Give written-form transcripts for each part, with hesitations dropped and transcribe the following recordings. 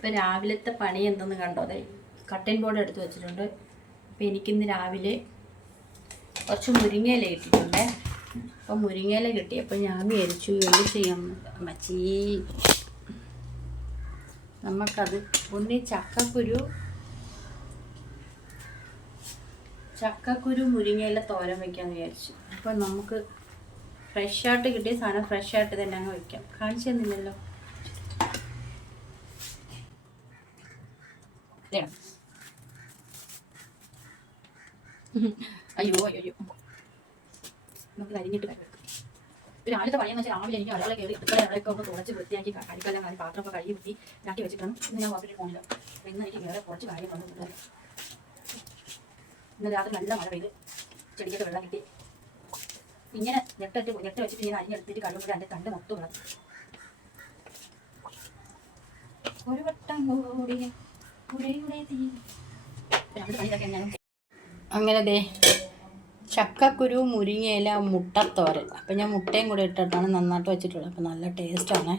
അപ്പോൾ രാവിലത്തെ പണി എന്തെന്ന് കണ്ടോ? അതെ, കട്ടൻ ബോർഡ് എടുത്ത് വെച്ചിട്ടുണ്ട്. അപ്പോൾ എനിക്കിന്ന് രാവിലെ കുറച്ച് മുരിങ്ങയില കിട്ടിയിട്ടുണ്ട്. അപ്പോൾ മുരിങ്ങയില കിട്ടിയപ്പോൾ ഞാൻ വിചാരിച്ചു എന്ത് ചെയ്യാം മച്ചി, നമുക്കത് ഒന്ന് ചക്കക്കുരു മുരിങ്ങയില തോരൻ വയ്ക്കാമെന്ന് വിചാരിച്ചു. അപ്പോൾ നമുക്ക് ഫ്രഷായിട്ട് കിട്ടിയ സാധനം ഫ്രഷായിട്ട് തന്നെ അങ്ങ് വയ്ക്കാം. കാണിച്ചു തന്നില്ലല്ലോ. അയ്യോ അയ്യോ, നമുക്ക് അരിഞ്ഞിട്ട് കറി വെക്കാം. രാവിലത്തെ പണിയെന്ന് വെച്ചാൽ രാവിലെ എനിക്ക് അടുക്കള കയറി അടുക്കളയൊക്കെ ഒന്ന് തുറച്ച് വൃത്തിയാക്കി കഴിക്കെല്ലാം കാര്യം പാത്രമൊക്കെ കഴുകി വൃത്തി ഇതാക്കി വെച്ചിട്ടാണ് ഇന്ന് ഞാൻ ഹോസ്പിറ്റലിൽ പോകുന്നില്ല. അപ്പോൾ ഇന്ന് എനിക്ക് വേറെ കുറച്ച് കാര്യം വന്നിട്ടുണ്ട്. ഇന്ന് രാത്രി നല്ല മഴ പെയ്ത് ചെടിക്കൊക്കെ വെള്ളം കിട്ടി. ഇങ്ങനെ ഞെട്ട് വെച്ചിട്ട് ഇങ്ങനെ അരിഞ്ഞെടുത്തിട്ട് കഴിയുമ്പോൾ എൻ്റെ തണ്ട് മൊത്തം വെള്ളം. ഒരു വട്ടം കൂടി അങ്ങനെ ദേ ചക്കക്കുരു മുരിങ്ങയില മുട്ടത്തോരൻ. അപ്പം ഞാൻ മുട്ടയും കൂടെ ഇട്ടിട്ടാണ് നന്നായിട്ട് വെച്ചിട്ടുള്ളത്. അപ്പം നല്ല ടേസ്റ്റാണ്.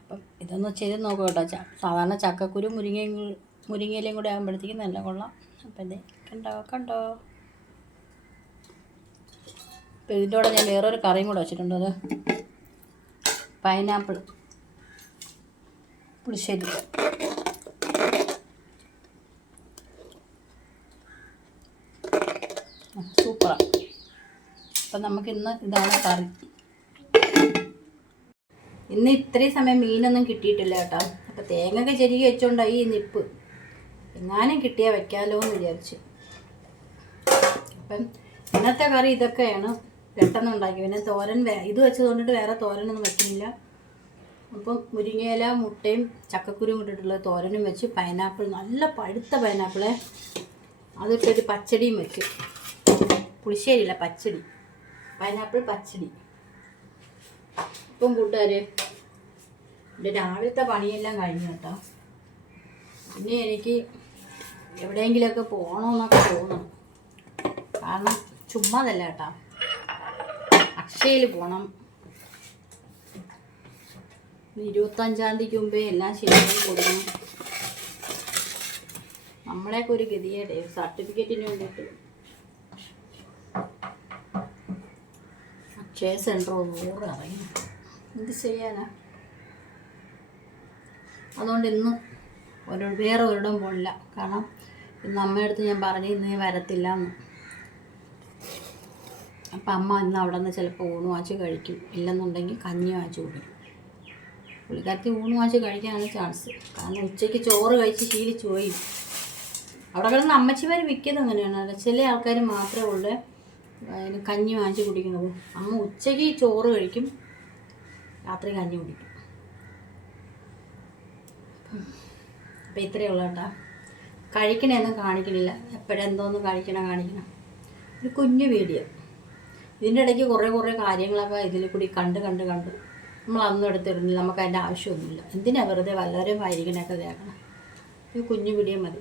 അപ്പം ഇതൊന്ന് ചെയ്ത് നോക്കുക കേട്ടോ. സാധാരണ ചക്കക്കുരു മുരിങ്ങയിലയും കൂടെ ആകുമ്പോഴത്തേക്കും നല്ല കൊള്ളാം. അപ്പം ഇതേ കണ്ടോ. അപ്പം ഇതിൻ്റെ കൂടെ ഞാൻ വേറൊരു കറിയും കൂടെ വെച്ചിട്ടുണ്ട്. അത് പൈനാപ്പിൾ പുളിശ്ശേരി. സൂപ്പറാണ്. അപ്പം നമുക്കിന്ന് ഇതാണ് കറി. ഇന്ന് ഇത്രയും സമയം മീനൊന്നും കിട്ടിയിട്ടില്ല കേട്ടോ. അപ്പം തേങ്ങയൊക്കെ ചെരുകി വെച്ചോണ്ടായി ഈ നിപ്പ്. എങ്ങാനും കിട്ടിയാൽ വെക്കാമല്ലോ എന്ന് വിചാരിച്ചു. അപ്പം ഇന്നത്തെ കറി ഇതൊക്കെയാണ്. പെട്ടെന്ന് ഉണ്ടാക്കി. പിന്നെ തോരൻ ഇത് വെച്ച് കൊണ്ടിട്ട് വേറെ തോരനൊന്നും വെക്കുന്നില്ല. അപ്പം മുരിങ്ങയില മുട്ടയും ചക്കക്കുരുവും ഇട്ടിട്ടുള്ള തോരനും വെച്ച് പൈനാപ്പിൾ, നല്ല പഴുത്ത പൈനാപ്പിളെ അതിട്ടൊരു പച്ചടിയും വെച്ച്. പുളിശ്ശേരിയില്ല, പച്ചടി, പൈനാപ്പിൾ പച്ചടി. ഇപ്പം കൂട്ടുകാരെ എൻ്റെ രാവിലത്തെ പണിയെല്ലാം കഴിഞ്ഞു കേട്ടോ. പിന്നെ എനിക്ക് എവിടെയെങ്കിലുമൊക്കെ പോകണമെന്നൊക്കെ തോന്നണം. കാരണം ചുമ്മാതല്ല കേട്ടോ, അക്ഷയയിൽ പോകണം. 25-ാം തീയതിക്ക് മുമ്പേ എല്ലാം ശരിയായി കൊടുക്കണം. നമ്മളെയൊക്കെ ഒരു ഗതിയുടെ സർട്ടിഫിക്കറ്റിന് വേണ്ടിയിട്ട് അക്ഷയ സെൻറ്റർ 100 ഇറങ്ങി. എന്ത് ചെയ്യാനാ? അതുകൊണ്ട് ഇന്ന് വേറെ ഒരിടം പോണില്ല. കാരണം ഇന്ന് അമ്മയടുത്ത് ഞാൻ പറഞ്ഞു ഇന്ന് വരത്തില്ല എന്ന്. അപ്പം അമ്മ ഇന്ന് അവിടെ നിന്ന് ചിലപ്പോൾ ഊണ് വാച്ച് കഴിക്കും, ഇല്ലെന്നുണ്ടെങ്കിൽ കഞ്ഞി വാച്ച് കുടിക്കും. പുള്ളിക്കാരത്തി ഊണ് വാച്ച് കഴിക്കാനാണ് ചാൻസ്. കാരണം ഉച്ചയ്ക്ക് ചോറ് കഴിച്ച് ശീലിച്ചു പോയി. അവിടെ കിടന്ന് അമ്മച്ചിമാർ വിൽക്കുന്നത് അങ്ങനെയാണ്. ചില ആൾക്കാർ മാത്രമേ ഉള്ളൂ കഞ്ഞി വാങ്ങിച്ച് കുടിക്കുന്നത്. അമ്മ ഉച്ചയ്ക്ക് ചോറ് കഴിക്കും, രാത്രി കഞ്ഞി കുടിക്കും. അപ്പം ഇത്രയേ ഉള്ളൂ കേട്ടോ. കഴിക്കണമെന്നും കാണിക്കണില്ല. എപ്പോഴെന്തോന്ന് കാണിക്കണം. ഒരു കുഞ്ഞു വീഡിയോ. ഇതിൻ്റെ ഇടയ്ക്ക് കുറേ കാര്യങ്ങളൊക്കെ ഇതിൽ കൂടി കണ്ട് നമ്മൾ അന്നും എടുത്തിരുന്നില്ല. നമുക്ക് അതിൻ്റെ ആവശ്യമൊന്നുമില്ല. എന്തിനാണ് വെറുതെ വല്ലവരെയും വായിരിക്കണൊക്കെ തേക്കണം. ഒരു കുഞ്ഞു വീഡിയോ മതി.